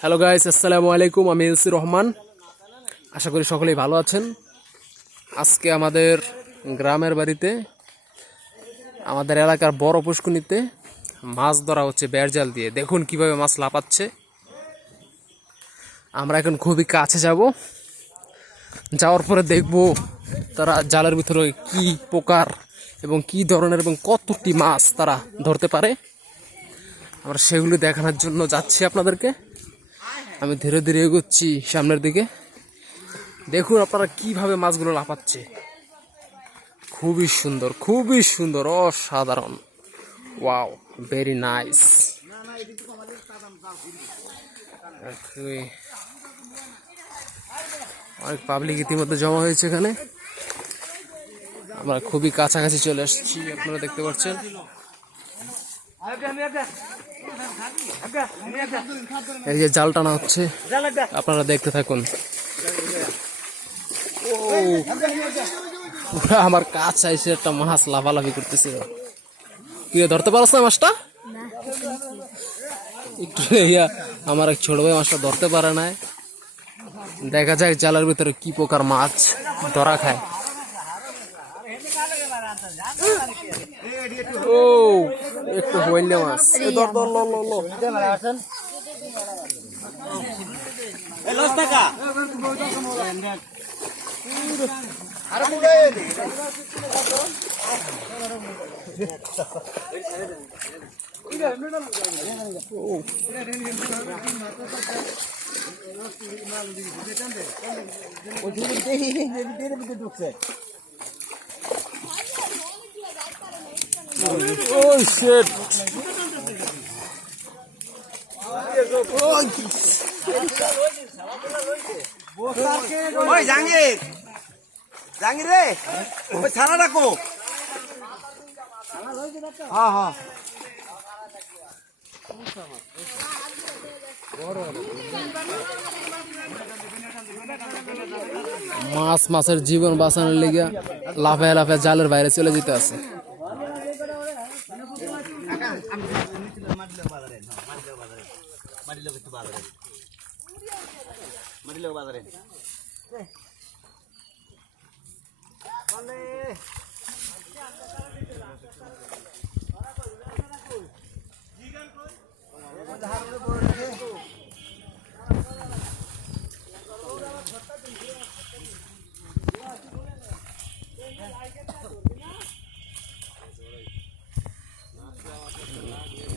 Hello guys, আসসালামু আলাইকুম। আমি এলসি রহমান। আশা করি সকলেই ভালো আছেন। আজকে আমাদের গ্রামের বাড়িতে, আমাদের এলাকার বড় পুষ্কুনিতে মাছ ধরা হচ্ছে বেড়জাল দিয়ে। দেখুন কিভাবে মাছ লাফাচ্ছে। আমরা এখন খুবই কাছে যাব, যাওয়ার পরে দেখব তারা জালের ভিতরে কি প্রকার এবং কি ধরনের এবং কতটি মাছ তারা ধরতে পারে। আমরা সেগুলি দেখানোর জন্য যাচ্ছি আপনাদেরকে। আমি ধীরে ধীরে এগোচ্ছি সামনের দিকে। দেখুন আপনারা কিভাবে মাছগুলো লাফাচ্ছে। খুবই সুন্দর, খুবই সুন্দর, অসাধারণ। Wow, very nice. অনেক পাবলিক ইতিমধ্যে জমা হয়েছে এখানে। আমরা খুবই কাছাকাছি চলে আসছি, আপনারা দেখতে পাচ্ছেন। এই যে জাল টানা হচ্ছে, আপনারা দেখতে থাকুন। আমার কাজ চাইছে একটা মাছ লাফালাফি করতেছে। কি ধরতে পারছ না মাছটা? একটু আমার এক ছোট ভাই মাছটা ধরতে পারে না। দেখা যায় জালের ভিতরে কি প্রকার মাছ ধরা খায়। ও একটু হইলে মাছ Oh shit! ওই জাঙ্গির জাঙ্গির রে ওই ছানা রাখো। হ্যাঁ হ্যাঁ মাছের জীবন বাঁচানোর লেগে লাফায় লাফায় জালের বাইরে চলে যেতে আছে।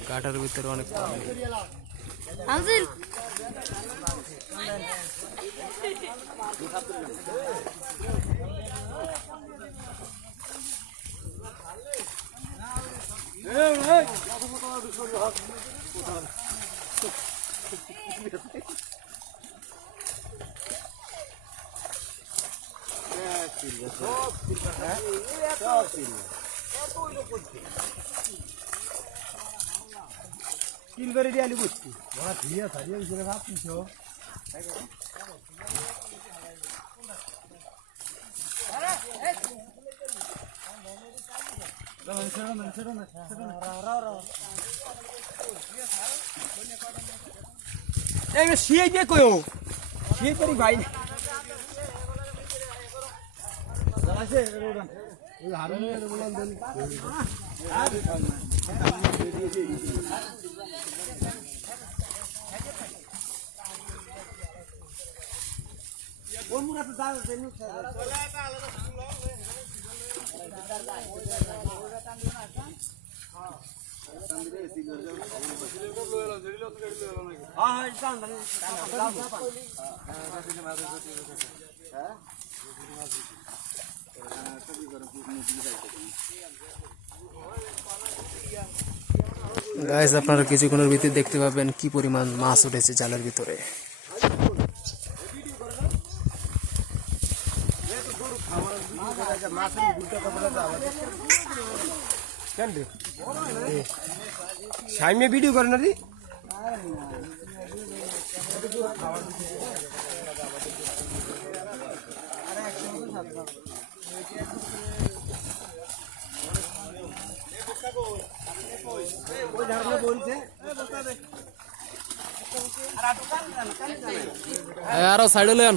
কাটার ভিতরে অনেক সিলভারে দিয়ে আলু করছি ঠিক আছে ভাবছো শিয়ে দিয়ে কয়ো শিয়ে করি ভাই গাইস, আপনারা কিছুক্ষণের ভিতরে দেখতে পাবেন কি পরিমাণ মাছ উঠেছে জালের ভিতরে। সাইমে ভিডিও করে না রে ওই ধারণা বলছে আরো সাইডে লেন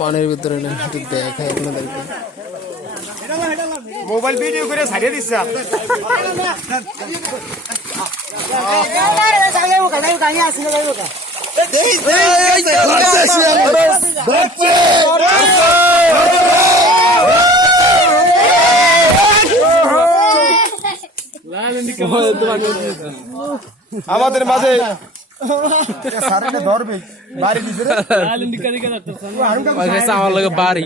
পানির ভিতরে একটু দেখাই আপনাদেরকে মোবাইল ভিডিও করে ছাড়িয়ে দিচ্ছে আমাদের মাঝে ধরবে বাড়ি আমার লাগে বাড়ি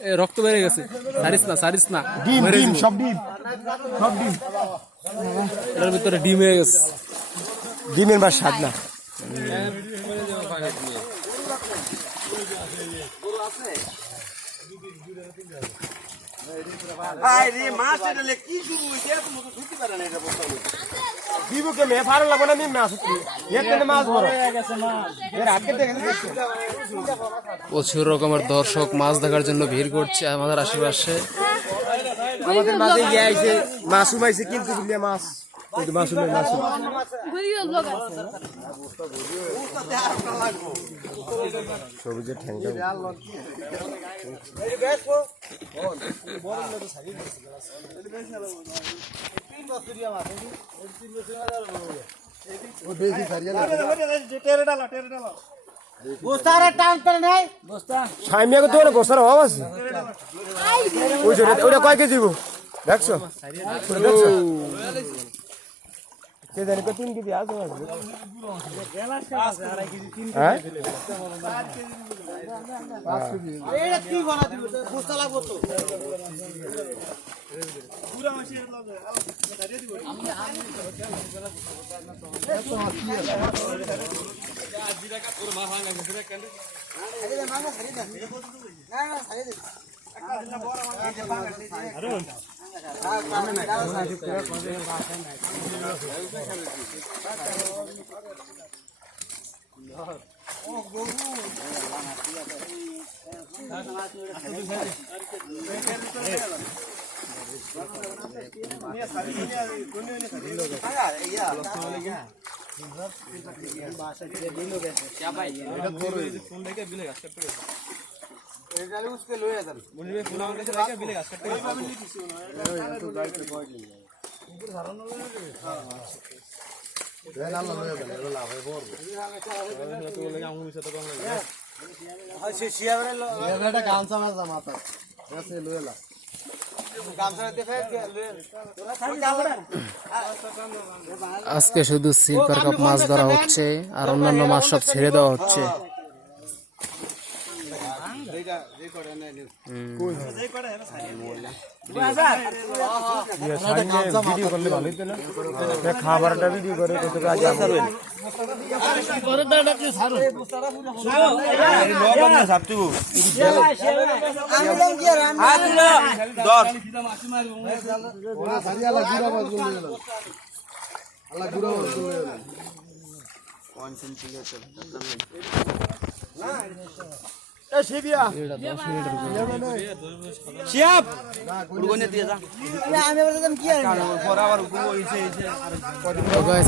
এ রক্ত বেড়ে গেছে সারিস না ডিম ডিম সব ডিম এটার ভিতরে ডিম হয়ে গেছে ডিমের বা স্বাদ না দিবুকে মে ফার লাগবে না মাছ মাছ বড় এর হাতে দেখে প্রচুর রকমের দর্শক মাছ দেখার জন্য ভিড় করছে আমাদের আশেপাশে আমাদের মাঝে ইয়ে আইছে মাসুম আইছে কিন্তু বুঝলে মাছ ওই যে মাসুমের মাসুম সবুজের ঠ্যাংটা সাইমিয়াকে তো গোসার অভাব আছে ওইটা কয় কেজি দেখছো দেখছো কে জানি 3 কেজি আছে হ্যাঁ আজকে শুধু সিলভার কাপ মাছ ধরা হচ্ছে আর অন্যান্য মাছ সব ছেড়ে দেওয়া হচ্ছে খাবারটা ভিডিও করে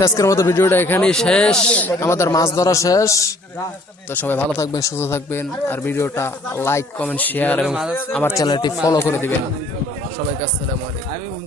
আজকের মতো ভিডিওটা এখানেই শেষ আমাদের মাছ ধরা শেষ তো সবাই ভালো থাকবেন সুস্থ থাকবেন আর ভিডিওটা লাইক কমেন্ট শেয়ার এবং আমার চ্যানেলটি ফলো করে দিবেন সবাইকে আসসালামু আলাইকুম।